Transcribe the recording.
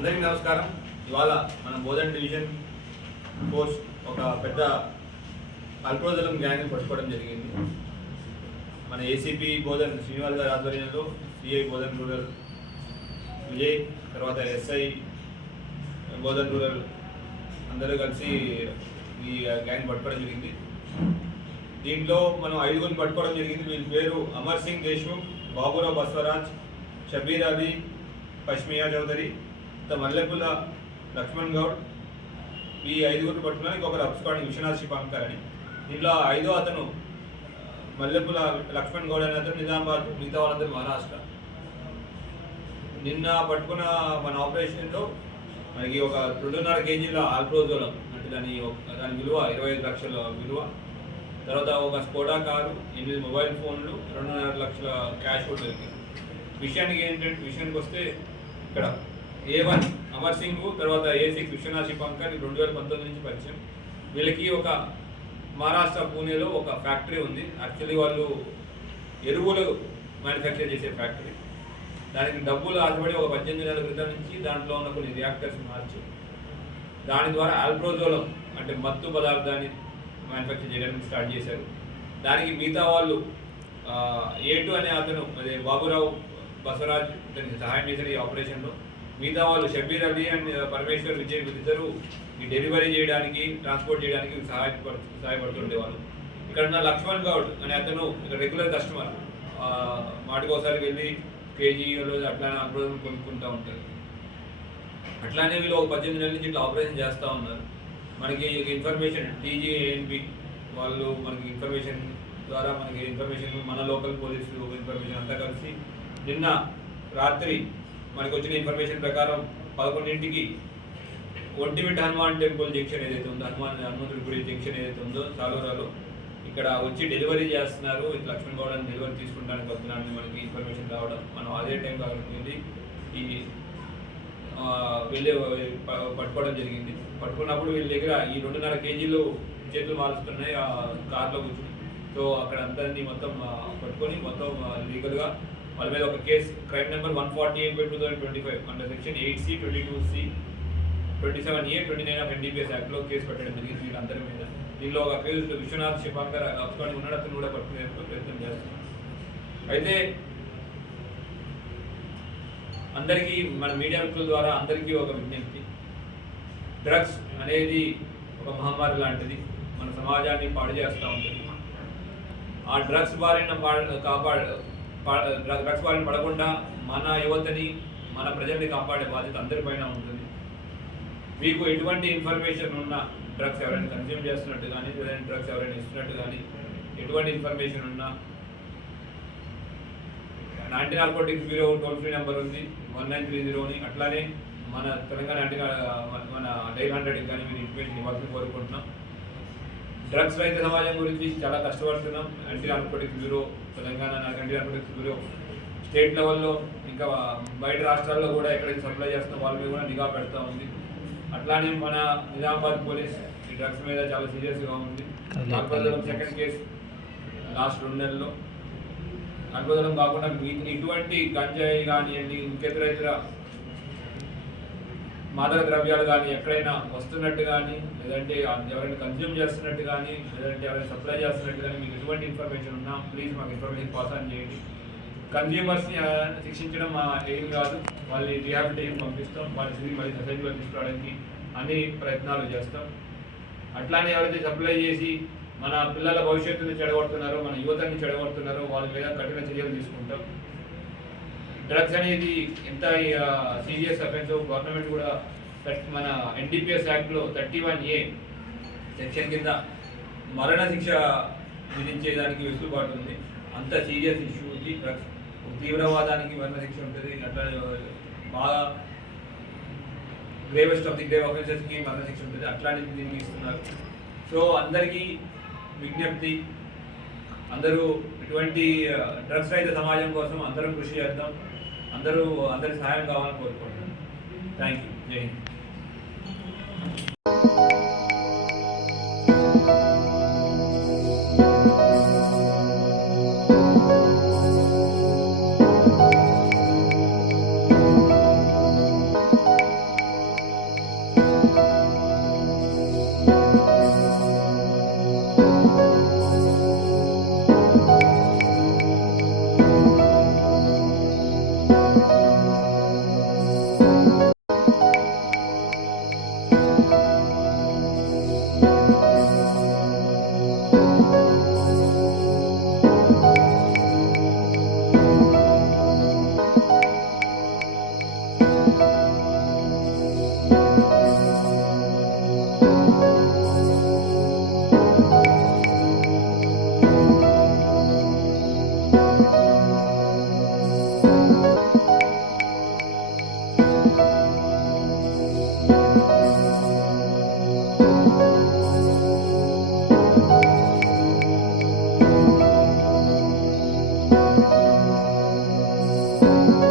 అందరికీ నమస్కారం. ఇవాళ మన బోధన్ డివిజన్ ఫోర్స్ ఒక పెద్ద అల్ప్రోజలం గ్యాంగ్ పట్టుకోవడం జరిగింది. మన ఏసీపీ బోధన్ శ్రీనివాస్ గారి ఆధ్వర్యంలో సిఐ బోధన్ రూరల్ విజయ్, తర్వాత ఎస్ఐ బోధన్ రూరల్ అందరూ కలిసి ఈ గ్యాంగ్ పట్టుకోవడం జరిగింది. దీంట్లో మనం 5 పట్టుకోవడం జరిగింది. వీళ్ళ పేరు అమర్ సింగ్ దేశ్ముఖ్, బాబురావు బస్వరాజ్, షబీర్ అలీ, పష్మియా చౌదరి, మల్లెపుల లక్ష్మణ్ గౌడ్. ఈ 5 పట్టుకున్నారు. ఇంకొకరు అప్స్కాండ్ విశ్వనాథ్ శిపాంకర్ అని. దీంట్లో 5వ అతను మల్లెపుల లక్ష్మణ్ గౌడ్ అనే అతను నిజామాబాద్, మిగతా వాళ్ళందరూ మహారాష్ట్ర. నిన్న పట్టుకున్న మన ఆపరేషన్లో మనకి ఒక 2.5 కేజీల ఆల్ప్రోజోలం అంటే దాని విలువ 25 లక్షల విలువ, తర్వాత ఒక స్కోడా కారు, 8 మొబైల్ ఫోన్లు, 2.5 లక్షల క్యాష్ కూడా దొరికింది. విషయానికి వస్తే ఇక్కడ A1 అమర్ సింగ్, తర్వాత A6 విశ్వనాథ్ శిపాంకర్ 2019 నుంచి పరిచయం. వీళ్ళకి ఒక మహారాష్ట్ర పూణేలో ఒక ఫ్యాక్టరీ ఉంది. యాక్చువల్లీ వాళ్ళు ఎరువులు మ్యానుఫ్యాక్చర్ చేసే ఫ్యాక్టరీ. దానికి డబ్బులు ఆశపడి ఒక 18 నెలల క్రితం నుంచి దాంట్లో ఉన్న కొన్ని రియాక్టర్స్ మార్చి దాని ద్వారా ఆల్ప్రోజోలం అంటే మత్తు పదార్థాన్ని మ్యానుఫ్యాక్చర్ చేయడానికి స్టార్ట్ చేశారు. దానికి మిగతా వాళ్ళు A2 అనే అతను అదే బాబురావు బసవరాజ్ దానికి సహాయం చేశారు ఈ ఆపరేషన్లో. మిగతా వాళ్ళు షబీర్ అలీ అండ్ పరమేశ్వర్ విజయ్ వీళ్ళిద్దరూ ఈ డెలివరీ చేయడానికి, ట్రాన్స్పోర్ట్ చేయడానికి సహాయపడుతుండేవాళ్ళు. ఇక్కడ ఉన్న లక్ష్మణ్ గౌడ్ అనే అతను ఇక్కడ రెగ్యులర్ కస్టమర్, మాటికోసారి వెళ్ళి కేజీలో అట్లానే అప్రోజం కొనుక్కుంటూ ఉంటారు. అట్లానే వీళ్ళు ఒక 18 నెలల నుంచి ఇట్లా ఆపరేషన్ చేస్తూ ఉన్నారు. మనకి ఇన్ఫర్మేషన్ TGANP వాళ్ళు మనకి ఇన్ఫర్మేషన్ ద్వారా మన లోకల్ పోలీసులు ఇన్ఫర్మేషన్ అంతా కలిసి నిన్న రాత్రి మనకు వచ్చిన ఇన్ఫర్మేషన్ ప్రకారం 11ంటికి ఒంటిమిట్ట హనుమాన్ టెంపుల్ జంక్షన్ ఏదైతే ఉందో, హనుమంతుడి గుడి జంక్షన్ ఏదైతే ఉందో సాలూరాలో ఇక్కడ వచ్చి డెలివరీ చేస్తున్నారు. లక్ష్మణ్ గౌడ్ అని డెలివరీ తీసుకుంటానికి వస్తున్నారని మనకి ఇన్ఫర్మేషన్ రావడం, మనం అదే టైం కాకపోయింది వెళ్ళి పట్టుకోవడం జరిగింది. పట్టుకున్నప్పుడు వీళ్ళ దగ్గర ఈ 2.5 కేజీలు చేతులు మారుస్తున్నాయి ఆ కార్లో కూర్చుని. సో అక్కడ అందరినీ మొత్తం పట్టుకొని మొత్తం లీగల్గా వాళ్ళ మీద ఒక case crime number 148/2025 under section 8C, 22C, 27A, 29 of NDPS యాక్ట్లో కేసు పెట్టడం జరిగింది వీళ్ళందరి మీద. దీనిలో ఒక అక్యూజ్డ్ విశ్వనాథ్ శిపాంకర్ అప్స్కాండ్ ఉన్నాడు, అతను కూడా పట్టుకునేందుకు ప్రయత్నం చేస్తున్నాం. అయితే అందరికీ మన మీడియా మిత్రుల ద్వారా అందరికీ ఒక విజ్ఞప్తి, డ్రగ్స్ అనేది ఒక మహమ్మారి లాంటిది, మన సమాజాన్ని పాడు చేస్తూ ఉంటుంది. ఆ డ్రగ్స్ బారిన పడకుండా మన యువతని, మన ప్రజల్ని కాపాడే బాధ్యత అందరిపైన ఉంటుంది. మీకు ఎటువంటి ఇన్ఫర్మేషన్ ఉన్నా, డ్రగ్స్ ఎవరైనా కన్జ్యూమ్ చేస్తున్నట్టు కానీ, లేదంటే డ్రగ్స్ ఎవరైనా ఇస్తున్నట్టు కానీ ఎటువంటి ఇన్ఫర్మేషన్ ఉన్నా 90 narcotics bureau toll free number ఉంది 1930 అట్లానే మన తెలంగాణ మన డైల్ 100 కానీ మీరు ఇన్ఫర్మేషన్ ఇవ్వాల్సింది కోరుకుంటున్నాం. డ్రగ్స్ రహిత సమాజం గురించి చాలా కష్టపడుతున్నాం. Anti narcotics bureau Telangana, anti narcotics bureau state లెవెల్లో ఇంకా బయట రాష్ట్రాల్లో కూడా ఎక్కడైతే సప్లై చేస్తున్నాం వాళ్ళ మీద కూడా నిఘా పెడతా ఉంది. అట్లానే మన నిజామాబాద్ పోలీస్ ఈ డ్రగ్స్ మీద చాలా సీరియస్గా ఉంది. ఆల్ప్రోజోలం సెకండ్ కేసు లాస్ట్ 2 నెలల్లో. ఆల్ప్రోజోలం కాకుండా ఇటువంటి గంజాయి కానివ్వండి, ఇంకెతర మాదక ద్రవ్యాలు కానీ ఎక్కడైనా వస్తున్నట్టు కానీ, లేదంటే ఎవరైనా కన్జ్యూమ్ చేస్తున్నట్టు కానీ, లేదంటే ఎవరైనా సప్లై చేస్తున్నట్టు కానీ మీకు ఎటువంటి ఇన్ఫర్మేషన్ ఉన్నా ప్లీజ్ మాకు ఇన్ఫర్మేషన్ పాస్ ఆన్ చేయండి. కన్జ్యూమర్స్ని శిక్షించడం మా ఏం కాదు, వాళ్ళని రిహాబిలిటేషన్ పంపిస్తాం, వాళ్ళని తిరిగి మళ్ళీ సొసైటీలో తీసుకురావడానికి అన్ని ప్రయత్నాలు చేస్తాం. అట్లానే ఎవరైతే సప్లై చేసి మన పిల్లల భవిష్యత్తుని చెడగొడుతున్నారో, మన యువతని చెడగొడుతున్నారో వాళ్ళ మీద కఠిన చర్యలు తీసుకుంటాం. డ్రగ్స్ అనేది ఎంత సీరియస్ అఫెన్స్, గవర్నమెంట్ కూడా మన NDPS యాక్ట్లో 31A సెక్షన్ కింద మరణ శిక్ష విధించేదానికి వెసులుబాటు ఉంది. అంత సీరియస్ ఇష్యూ ఉంది డ్రగ్స్. తీవ్రవాదానికి మరణ శిక్ష ఉంటుంది. అట్లా బాగా గ్రేవెస్ట్ ఆఫ్ ది గ్రేవ్ అఫెన్సెస్కి మరణ శిక్ష ఉంటుంది. అట్లాంటిది దీన్ని ఇస్తున్నారు. సో అందరికీ విజ్ఞప్తి, అందరూ ఇటువంటి డ్రగ్స్ రహిత సమాజం కోసం అందరం కృషి చేద్దాం. అందరి సహాయం కావాలని కోరుకుంటున్నాను. Thank you. జై హింద్.